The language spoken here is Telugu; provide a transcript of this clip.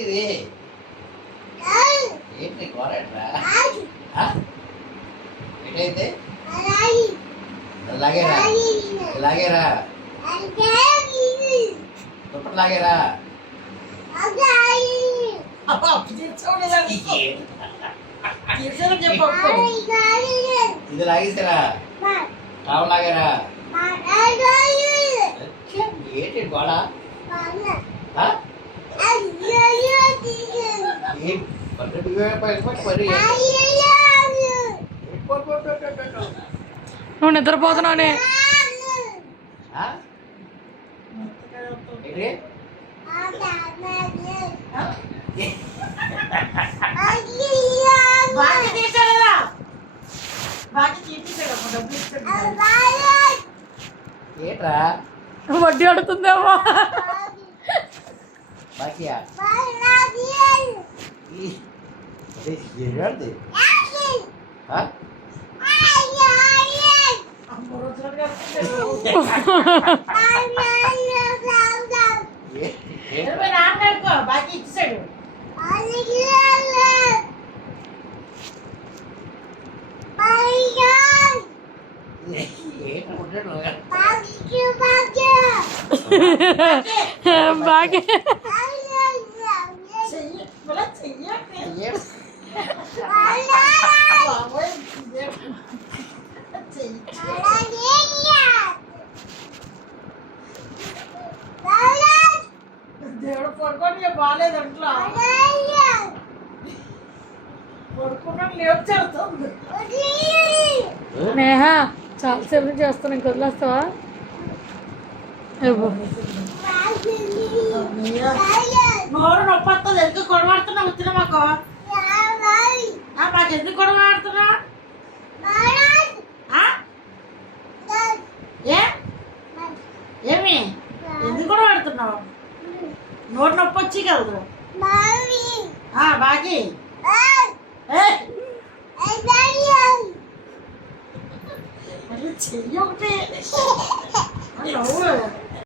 ఏంటిది ఏంటి కోరట్రా ఏంటైతే లాగేరా లాగేరా దుప్పటి లాగేరా ఇది లాగేసారా కావు లాగారా ఏంటి గోడ నువ్వు నిద్రపోతున్నావునే ఏట్రా వడ్డీ అడుగుతుందేమో బాకియా బాకీ ఇచ్చాడు బాగా దేవుడు పడుకొని బాగాలేదు అంట్లో పడుకున్నాను లేపుతుంది నేహ చాలాసేపు చేస్తాను ఇంక వదిలేస్తావా నోరు నొప్పి వస్తుంది ఎందుకు గొడవడుతున్నా వచ్చిన మాకు మాకు ఎందుకు గొడవడుతున్నా ఏమి ఎందుకు గొడవడుతున్నావు నోరు నొప్పి వచ్చి కలదు బాగి చెయ్యి ఒకటి